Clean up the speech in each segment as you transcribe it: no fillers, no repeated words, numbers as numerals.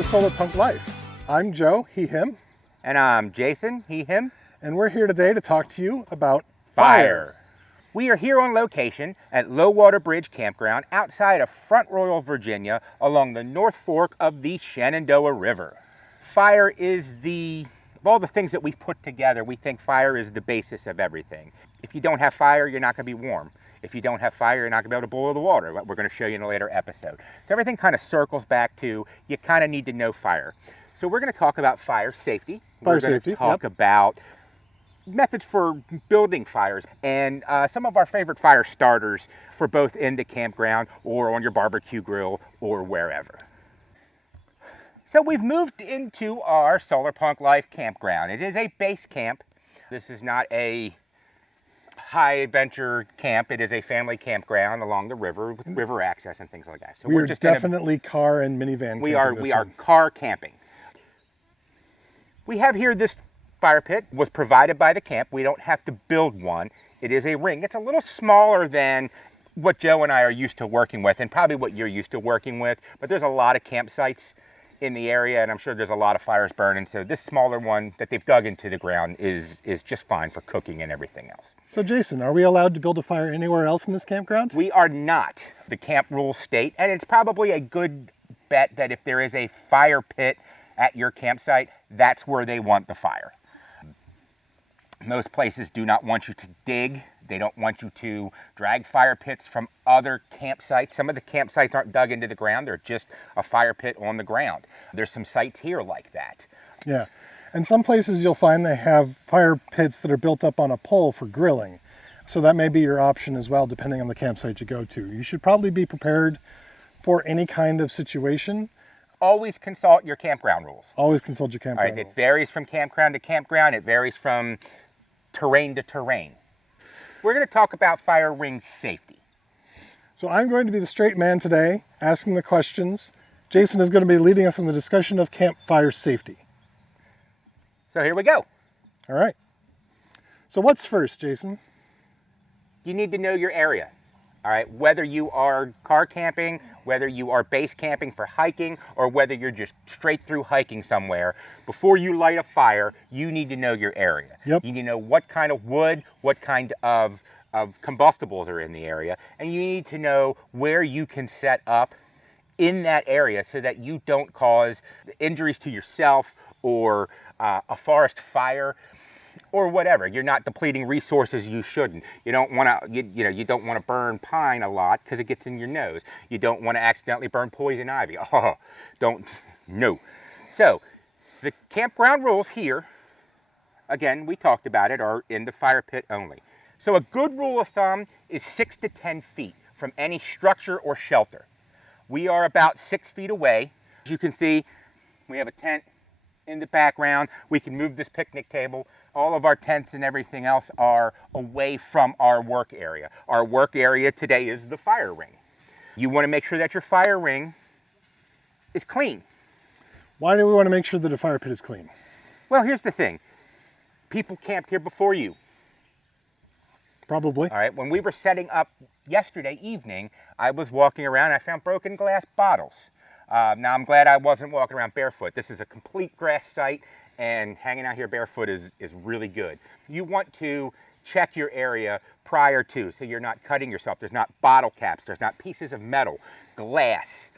to Solarpunk Life. I'm Joe, he, him. And I'm Jason, he, him. And we're here today to talk to you about fire. We are here on location at Low Water Bridge Campground outside of Front Royal, Virginia, along the North Fork of the Shenandoah River. Fire is of all the things that we've put together, we think fire is the basis of everything. If you don't have fire, you're not going to be warm. If you don't have fire, you're not going to be able to boil the water. We're going to show you in a later episode. So everything kind of circles back to, you kind of need to know fire. So we're going to talk about fire safety. We're going to talk about methods for building fires and some of our favorite fire starters for both in the campground or on your barbecue grill or wherever. So we've moved into our Solarpunk Life campground. It is a base camp. This is not a high adventure camp. It is a family campground along the river with river access and things like that. So we're just definitely car and minivan. We are car camping. We have here this fire pit was provided by the camp. We don't have to build one. It is a ring. It's a little smaller than what Joe and I are used to working with and probably what you're used to working with, but there's a lot of campsites in the area and I'm sure there's a lot of fires burning. So this smaller one that they've dug into the ground is just fine for cooking and everything else. So Jason, are we allowed to build a fire anywhere else in this campground? We are not. The camp rules state, and it's probably a good bet that if there is a fire pit at your campsite, that's where they want the fire. Most places do not want you to dig. They don't want you to drag fire pits from other campsites. Some of the campsites aren't dug into the ground. They're just a fire pit on the ground. There's some sites here like that. Yeah. And some places you'll find they have fire pits that are built up on a pole for grilling. So that may be your option as well, depending on the campsite you go to. You should probably be prepared for any kind of situation. Always consult your campground rules. Always consult your campground rules. It varies from campground to campground. It varies from terrain to terrain. We're going to talk about fire ring safety. So I'm going to be the straight man today, asking the questions. Jason is going to be leading us in the discussion of campfire safety. So here we go. All right. So what's first, Jason? You need to know your area. All right, whether you are car camping, whether you are base camping for hiking, or whether you're just straight through hiking somewhere, before you light a fire, you need to know your area. Yep. You need to know what kind of wood, what kind of combustibles are in the area, and you need to know where you can set up in that area so that you don't cause injuries to yourself or a forest fire. Or whatever. You're not depleting resources you shouldn't. You don't want to, you don't want to burn pine a lot because it gets in your nose. You don't want to accidentally burn poison ivy. Oh, no. So, the campground rules here, again, we talked about it, are in the fire pit only. So a good rule of thumb is 6 to 10 feet from any structure or shelter. We are about 6 feet away. As you can see, we have a tent in the background. We can move this picnic table. All of our tents and everything else are away from our work area. Our work area today is the fire ring. You want to make sure that your fire ring is clean. Why do we want to make sure that a fire pit is clean? Well, here's the thing. People camped here before you. Probably. All right, when we were setting up yesterday evening, I was walking around, I found broken glass bottles. Now, I'm glad I wasn't walking around barefoot. This is a complete grass site, and hanging out here barefoot is really good. You want to check your area prior to, so you're not cutting yourself. There's not bottle caps. There's not pieces of metal, glass,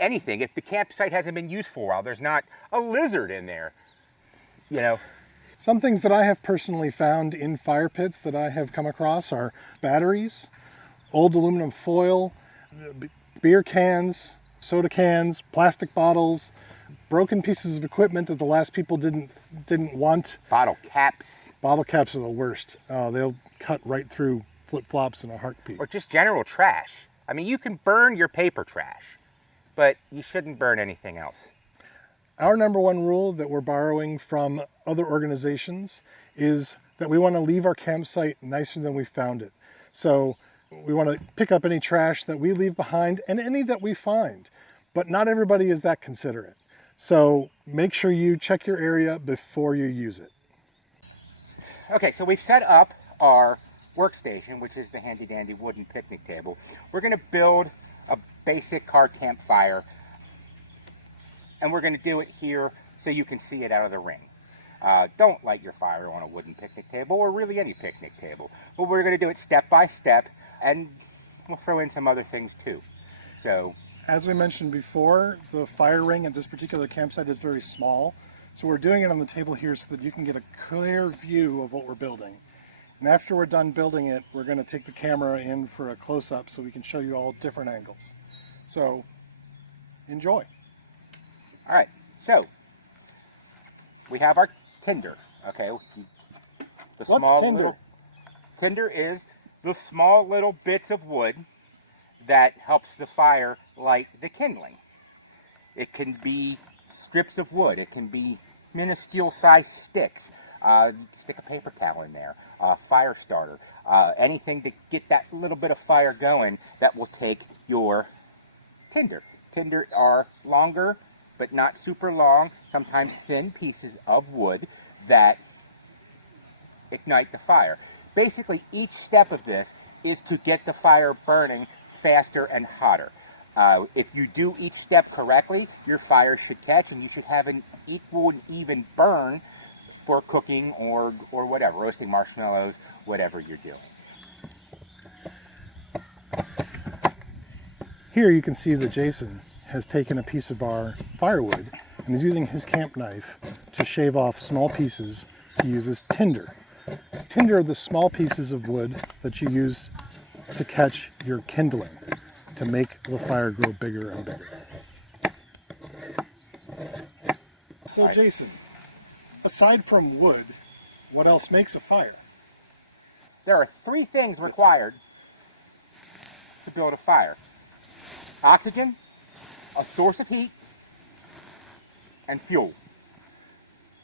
anything. If the campsite hasn't been used for a while, there's not a lizard in there, Some things that I have personally found in fire pits that I have come across are batteries, old aluminum foil, beer cans, soda cans, plastic bottles, broken pieces of equipment that the last people didn't want. Bottle caps. Bottle caps are the worst. They'll cut right through flip-flops in a heartbeat. Or just general trash. I mean, you can burn your paper trash, but you shouldn't burn anything else. Our number one rule that we're borrowing from other organizations is that we want to leave our campsite nicer than we found it. So we want to pick up any trash that we leave behind and any that we find. But not everybody is that considerate. So make sure you check your area before you use it. Okay, so we've set up our workstation, which is the handy dandy wooden picnic table. We're going to build a basic car campfire and we're going to do it here so you can see it out of the ring. Don't light your fire on a wooden picnic table or really any picnic table. But we're going to do it step by step, and we'll throw in some other things too. So, as we mentioned before, the fire ring at this particular campsite is very small. So we're doing it on the table here so that you can get a clear view of what we're building. And after we're done building it, we're going to take the camera in for a close-up so we can show you all different angles. So, enjoy. All right, so we have our tinder, okay? The What's tinder? Tinder is the small little bits of wood that helps the fire light the kindling. It can be strips of wood. It can be minuscule sized sticks. Stick a paper towel in there, fire starter, anything to get that little bit of fire going that will take your tinder. Tinder are longer, but not super long, sometimes thin pieces of wood that ignite the fire. Basically, each step of this is to get the fire burning faster and hotter. If you do each step correctly, your fire should catch and you should have an equal and even burn for cooking or whatever, roasting marshmallows, whatever you're doing. Here you can see that Jason has taken a piece of our firewood and is using his camp knife to shave off small pieces to use as tinder. Tinder are the small pieces of wood that you use to catch your kindling, to make the fire grow bigger and bigger. So Jason, aside from wood, what else makes a fire? There are 3 things required to build a fire: oxygen, a source of heat, and fuel.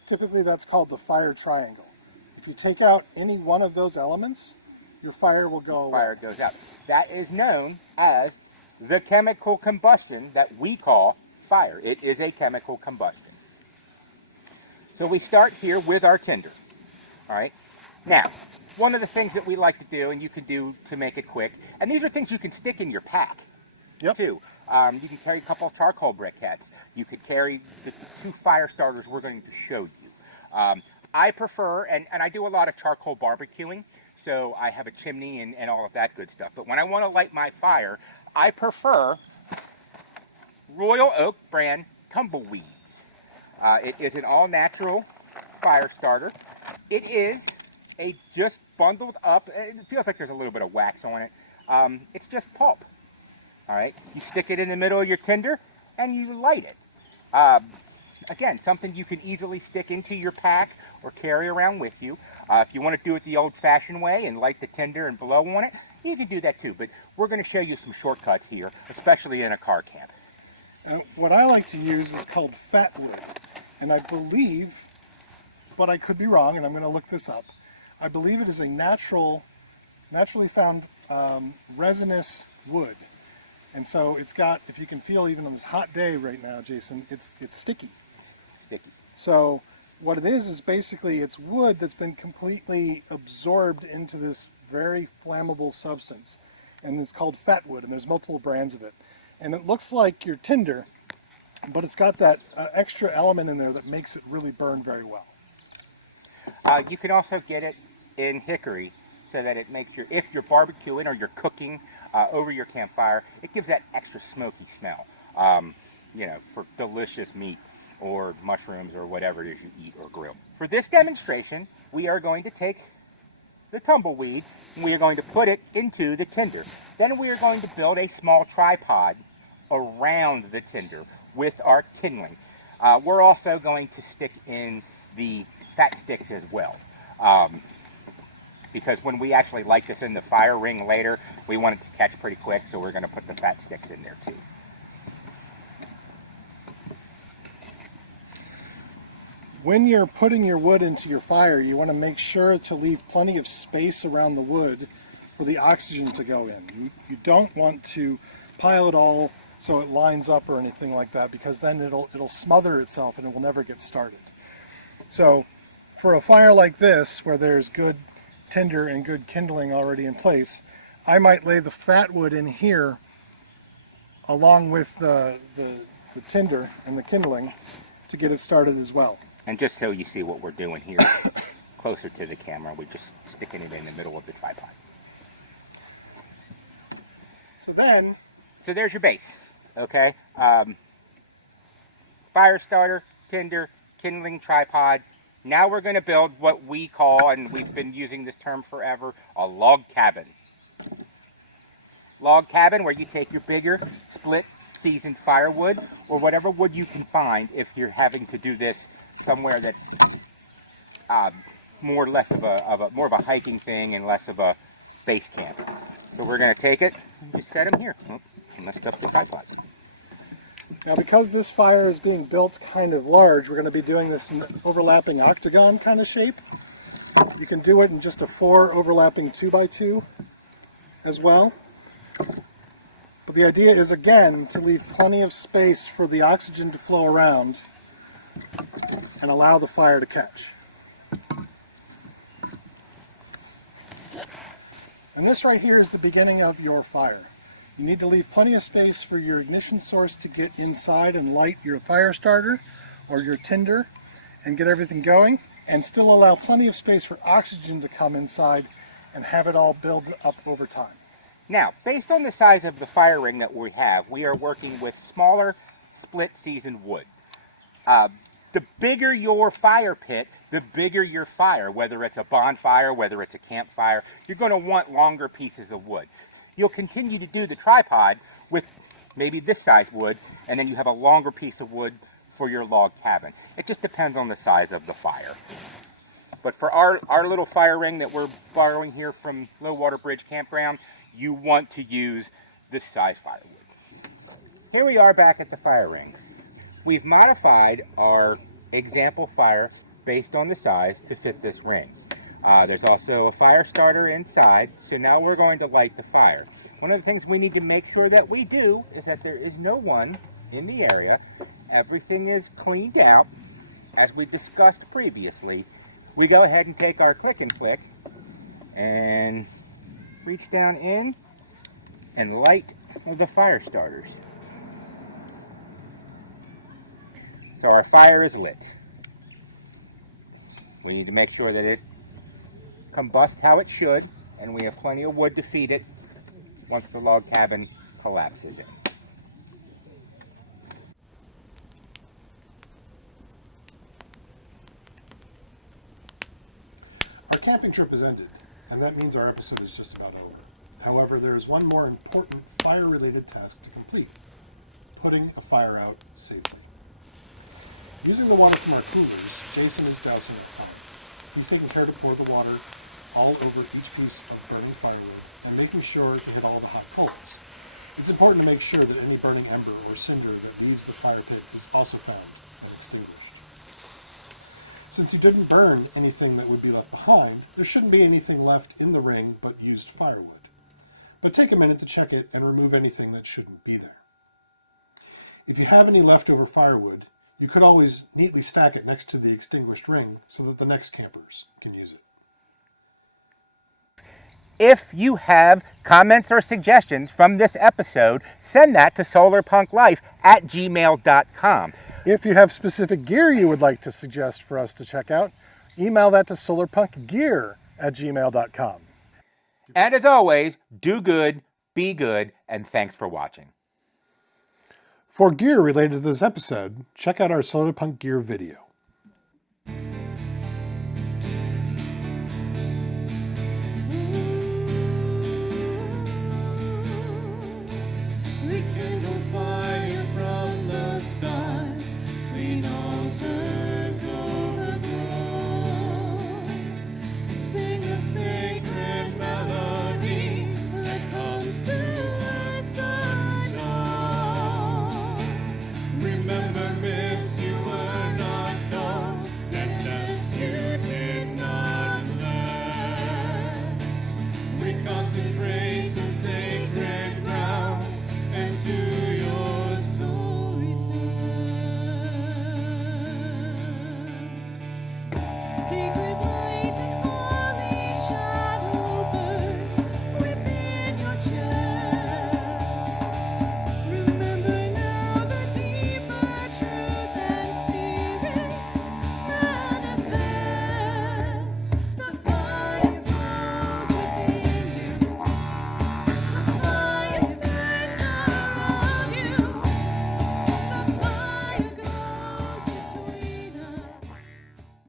Typically that's called the fire triangle. If you take out any one of those elements, your fire will go away. Fire goes out. That is known as the chemical combustion that we call fire. It is a chemical combustion. So we start here with our tinder. All right. Now, one of the things that we like to do, and you can do to make it quick, and these are things you can stick in your pack too. You can carry a couple of charcoal briquettes. You could carry the 2 fire starters we're going to show you. I prefer, and I do a lot of charcoal barbecuing, so I have a chimney and all of that good stuff. But when I want to light my fire, I prefer Royal Oak brand tumbleweeds. It is an all-natural fire starter. It is a just bundled up, it feels like there's a little bit of wax on it. It's just pulp. All right, you stick it in the middle of your tinder and you light it. Again, something you can easily stick into your pack or carry around with you. If you want to do it the old-fashioned way and light the tinder and blow on it, you can do that too. But we're going to show you some shortcuts here, especially in a car camp. What I like to use is called fat wood. And I believe, but I could be wrong, and I'm going to look this up. I believe it is a naturally found resinous wood. And so it's got, if you can feel even on this hot day right now, Jason, it's sticky. Sticky. So what it is basically it's wood that's been completely absorbed into this very flammable substance. And it's called fat wood, and there's multiple brands of it. And it looks like your tinder, but it's got that extra element in there that makes it really burn very well. You can also get it in hickory so that it makes if you're barbecuing or you're cooking over your campfire, it gives that extra smoky smell, for delicious meat or mushrooms or whatever it is you eat or grill. For this demonstration, we are going to take the tumbleweed and we are going to put it into the tinder. Then we are going to build a small tripod around the tinder with our kindling. We're also going to stick in the fat sticks as well. Because when we actually light this in the fire ring later, we want it to catch pretty quick, so we're going to put the fat sticks in there too. When you're putting your wood into your fire, you want to make sure to leave plenty of space around the wood for the oxygen to go in. You don't want to pile it all so it lines up or anything like that, because then it'll smother itself and it will never get started. So for a fire like this, where there's good tinder and good kindling already in place, I might lay the fat wood in here along with the the tinder and the kindling to get it started as well. And just so you see what we're doing here, closer to the camera, we're just sticking it in the middle of the tripod. So there's your base, okay? Fire starter, tinder, kindling tripod. Now we're going to build what we call, and we've been using this term forever, a log cabin. Log cabin where you take your bigger split seasoned firewood or whatever wood you can find if you're having to do this somewhere that's more of a hiking thing and less of a base camp. So we're going to take it and just set them here. Oh, I messed up the tripod. Now because this fire is being built kind of large, we're going to be doing this in an overlapping octagon kind of shape. You can do it in just a 4 overlapping 2x2 as well. But the idea is, again, to leave plenty of space for the oxygen to flow around and allow the fire to catch. And this right here is the beginning of your fire. You need to leave plenty of space for your ignition source to get inside and light your fire starter or your tinder and get everything going, and still allow plenty of space for oxygen to come inside and have it all build up over time. Now, based on the size of the fire ring that we have, we are working with smaller split seasoned wood. The bigger your fire pit, the bigger your fire, whether it's a bonfire, whether it's a campfire, you're going to want longer pieces of wood. You'll continue to do the tripod with maybe this size wood, and then you have a longer piece of wood for your log cabin. It just depends on the size of the fire. But for our little fire ring that we're borrowing here from Low Water Bridge Campground, you want to use this size firewood. Here we are back at the fire ring. We've modified our example fire based on the size to fit this ring. There's also a fire starter inside, so now we're going to light the fire. One of the things we need to make sure that we do is that there is no one in the area. Everything is cleaned out. As we discussed previously, we go ahead and take our click and flick and reach down in and light the fire starters. So our fire is lit. We need to make sure that it combusts how it should, and we have plenty of wood to feed it once the log cabin collapses in. Our camping trip has ended, and that means our episode is just about over. However, there is one more important fire-related task to complete: putting a fire out safely. Using the water from our coolers, Jason is dousing it fine. He's taking care to pour the water all over each piece of burning firewood and making sure to hit all the hot coals. It's important to make sure that any burning ember or cinder that leaves the fire pit is also found and extinguished. Since you didn't burn anything that would be left behind, there shouldn't be anything left in the ring but used firewood. But take a minute to check it and remove anything that shouldn't be there. If you have any leftover firewood, you could always neatly stack it next to the extinguished ring so that the next campers can use it. If you have comments or suggestions from this episode, send that to solarpunklife@gmail.com. If you have specific gear you would like to suggest for us to check out, email that to solarpunkgear@gmail.com. And as always, do good, be good, and thanks for watching. For gear related to this episode, check out our Solarpunk Gear video.